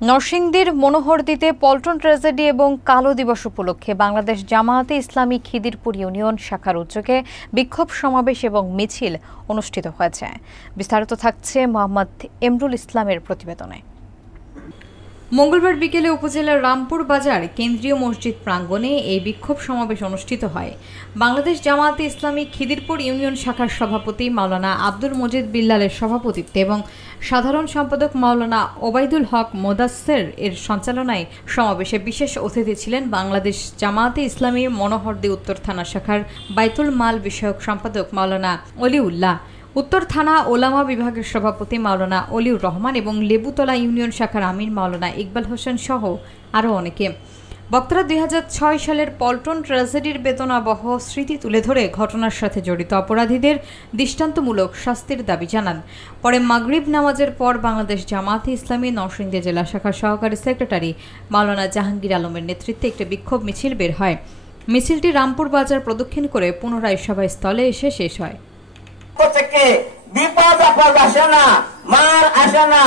নরসিংদীর মনোহরদীতে পল্টন ট্র্যাজেডি এবং কালো দিবস উপলক্ষে বাংলাদেশ জামায়াতে ইসলামী খিদিরপুর ইউনিয়ন শাখার উদ্যোগে বিক্ষোভ সমাবেশ এবং মিছিল অনুষ্ঠিত হয়েছে। বিস্তারিত থাকছে মোহাম্মদ এমরুল ইসলামের প্রতিবেদনে। মঙ্গলবার বিকেলে উপজেলার রামপুর বাজার কেন্দ্রীয় মসজিদ প্রাঙ্গণে এই বিক্ষোভ সমাবেশ অনুষ্ঠিত হয়। বাংলাদেশ জামায়াতে ইসলামী খিদিরপুর ইউনিয়ন শাখার সভাপতি মাওলানা আব্দুল মজিদ বিল্লালের সভাপতিত্বে এবং সাধারণ সম্পাদক মাওলানা ওবায়দুল হক মোদাসসের এর সঞ্চালনায় সমাবেশে বিশেষ অতিথি ছিলেন বাংলাদেশ জামায়াতে ইসলামী মনোহরদী উত্তর থানা শাখার বাইতুল মাল বিষয়ক সম্পাদক মাওলানা অলিউল্লাহ, উত্তর থানা ওলামা বিভাগের সভাপতি মাওলানা অলিউর রহমান এবং লেবুতলা ইউনিয়ন শাখার আমির মাওলানা ইকবাল হোসেন সহ আরও অনেকে। বক্তারা 2006 সালের পল্টন ট্র্যাজেডির বেদনাবহ স্মৃতি তুলে ধরে ঘটনার সাথে জড়িত অপরাধীদের দৃষ্টান্তমূলক শাস্তির দাবি জানান। পরে মাগরিব নামাজের পর বাংলাদেশ জামায়াতে ইসলামী নরসিংদী জেলা শাখার সহকারী সেক্রেটারি মাওলানা জাহাঙ্গীর আলমের নেতৃত্বে একটি বিক্ষোভ মিছিল বের হয়। মিছিলটি রামপুর বাজার প্রদক্ষিণ করে পুনরায় সভাস্থলে এসে শেষ হয়। থেকে বিপদ আপদ আসে না, মার আসে না,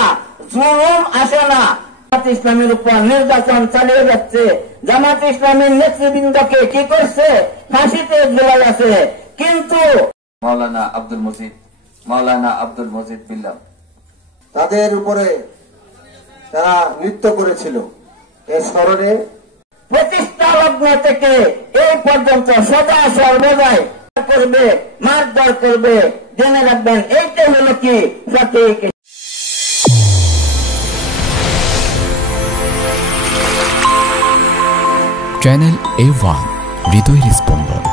জুলুম আসে না। জামাত ইসলামের উপর নির্যাতন চালিয়ে যাচ্ছে। জামাত ইসলামের নেতৃবৃন্দকে কি করছে? ফাঁসিতে ঝুলাই আছে। কিন্তু মাওলানা আব্দুল মজিদ বিল্লাল তাদের উপরে তারা নৃত্য করেছিল। এর স্মরণে প্রতিষ্ঠা লগ্ন থেকে এই পর্যন্ত সদা সর্বদাই করবে, মারধর করবে। জেনে রাখবেন, এইটাই হলো কি সঠিক। চ্যানেল A1 হৃদয়ের স্পন্দন।